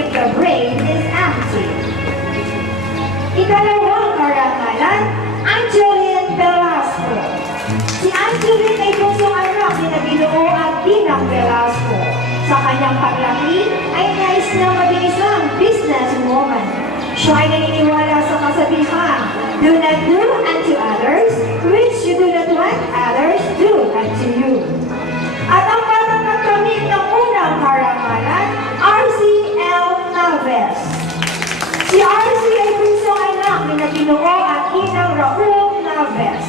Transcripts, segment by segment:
if the brain is empty. Ikalawang karangalan, Angeline Velasco. Si Angeline ay punsong anak ni Ginoo at Dinang Velasco. Sa kanyang paglaki ay nais na maging isang businesswoman. Siya ay naniniwala sa kasabihan, do not do unto others which you do not want others do unto you. At ang batang nagkamit ng unang karangalan, RCL Naves. Si RC ay punsong anak ni Ginoo at Inang Raul Naves.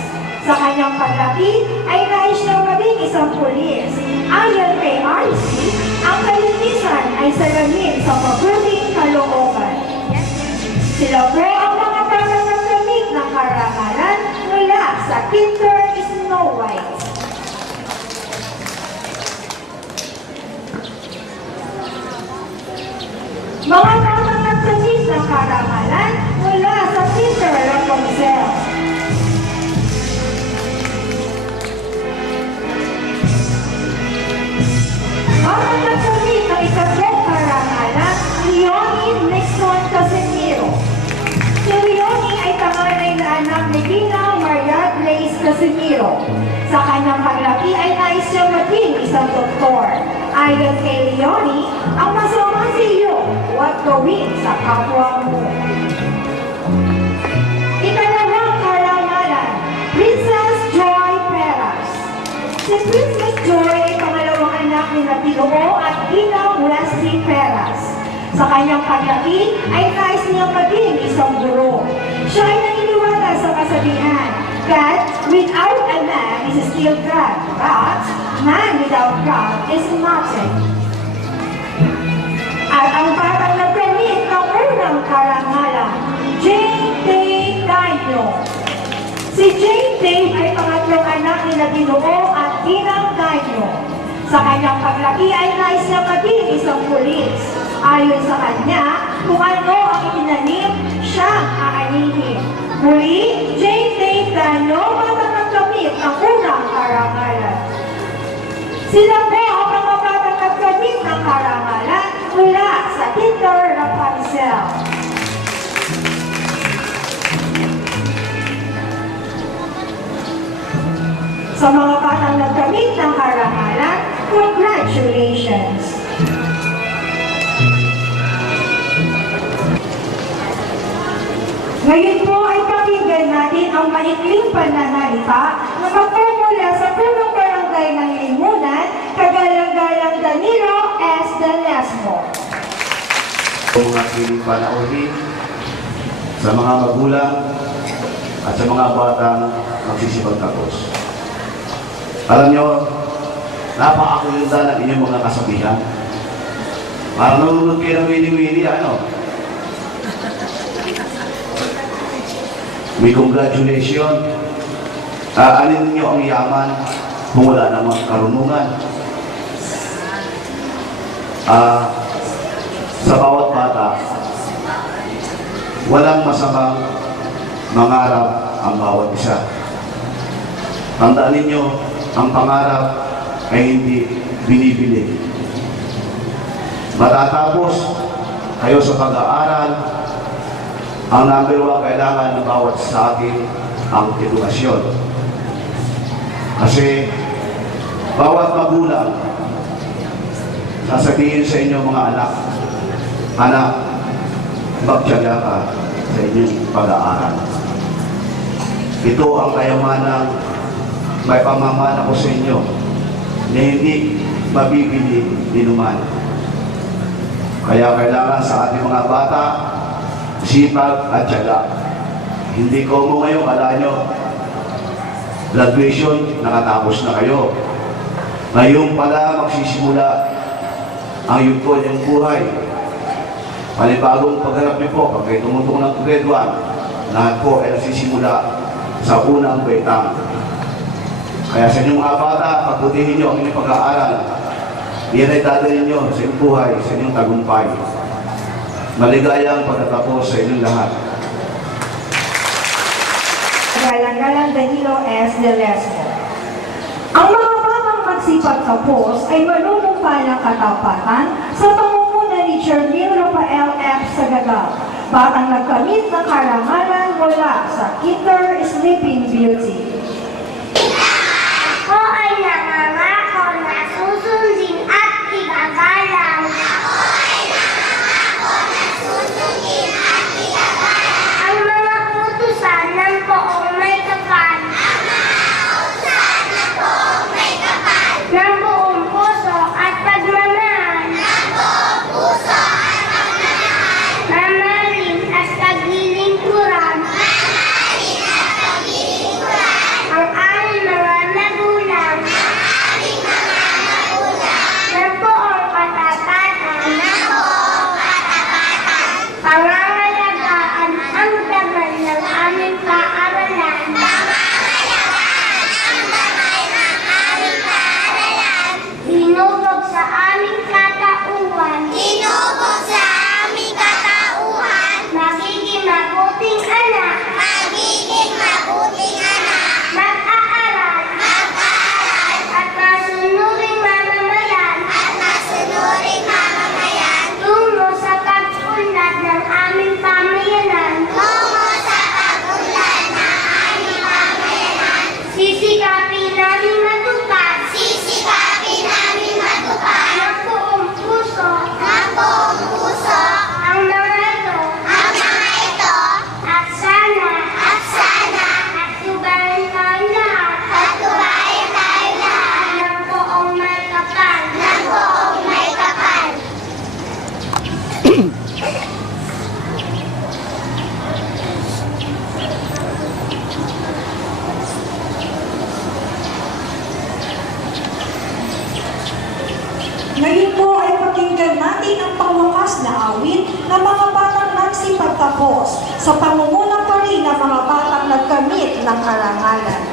Sa kanyang paglaki ay nais na maging isang pulis. Ayon kay RC, ang kalinisan ay salamin sa mabuting kalooban. Sila po ang mga batang nagkamit ng karangalan mula sa Kinder Snow White. Mga batang nagkamit ng karangalan mula sa Kinder Rapunzel. Batang nagkamit ng ikatlong karangalan, Leonie Nixon Casimiro. Si Leonie ay panganay na anak ni Dina Maria Glaze Casimiro. Sa kanyang paglaki ay nais siyang maging isang doktor. Ayon kay Leonie, ang masama sa iyo, huwag gawin sa kapwa mo. Ikalawang karangalan, Princess Joy Peras. Si Princess Joy ay pangalawang anak ni Ginoo at Ginang Wesley Peras. Sa kanyang paglaki ay nais niyang maging isang guro. Siya ay naniniwala sa kasabihan, God without a man is still God, but man without God is nothing. At ang batang nagkamit ng unang karangalan, Jane Day Daño. Si Jane Day ay pangatlong anak ni Ginoo at Dinang Daño. Sa kanyang paglaki ay nais na maging isang pulis. Ayon sa kanya, kung ano ang itinanim, siyang aanihin. Muli, Jane Day Daño batang nagkamit ng unang karangalan. Sila po ang mga batang nagkamit ng karangalan mula sa Kinder Rapunzel. Sa mga batang nagkamit ng karangalan, congratulations! Ngayon po ay pakinggan natin ang maikling pananalita na magmumula sa punong barangay ng Limunan, Kagalang-galang Danilo S. Delesmo. Ang aking panauhin sa mga magulang at sa mga batang magsisipagtapos. Alam nyo, napakakulinda ng inyong mga kasabihan. Parang nalulog kayo ng wini-wini, ano? May congratulations. Alin ninyo ang yaman kung wala namang karunungan. Sa bawat bata, walang masamang mangarap ang bawat isa. Tandaan ninyo, ang pangarap ay hindi binibili. Matatapos kayo sa pag-aaral, ang number 1 kailangan ng bawat sa atin ang edukasyon. Kasi bawat magulang sasabihin sa inyo mga anak, magtiyaga ka sa inyong pag-aaral. Ito ang kayamanang may pamamana ko sa inyo na hindi mabibili ninuman. Kaya kailangan sa ating mga bata, sipag at tiyaga. Hindi ko mo ngayon, kala nyo, graduation, nakatapos na kayo. Ngayon pala magsisimula ang yugto niyang buhay. Panibagong pagharap niyo po, pag kayo tumutok ng grade 1, lahat po ay nagsisimula sa unang baitang. Kaya sa inyong mga bata, pagbutihin niyo ang inyong pag-aaral. Yan ay dadalhin niyo sa inyong buhay, sa inyong tagumpay. Maligayang pagkatapos sa inyong lahat. Galang-galang Danilo S. Delesmo. Ang mga batang magsipagtapos ay manunumpa ng katapatan sa pamumuno ni Chermil Rafael Batang nagkamit ng karangalan mula sa Kinder Sleeping Beauty. Ako ay nangangako na susundin at igagalang ang mga utusan ng poong may kapal ng buong puso at pagmamahal mamahalin at paglilingkuran ang aming mga magulang ng buong katapatan pangangalagaan ang daman ng aming paaralan hinubog sa aming katauhan magiging mabuting anak mag-aaral at masunuring mamamayan tungo sa pag-unlad ng aming pamayanan sisikapin namin matupad ng buong puso ang mga ito at sana at tubayan tayo lahat ng buong may kapal Ngayon po ay pakinggan natin ang pangwakas na awit ng mga batang nagsipagtapos sa pangunguna pa rin ng mga batang nagkamit ng karangalan.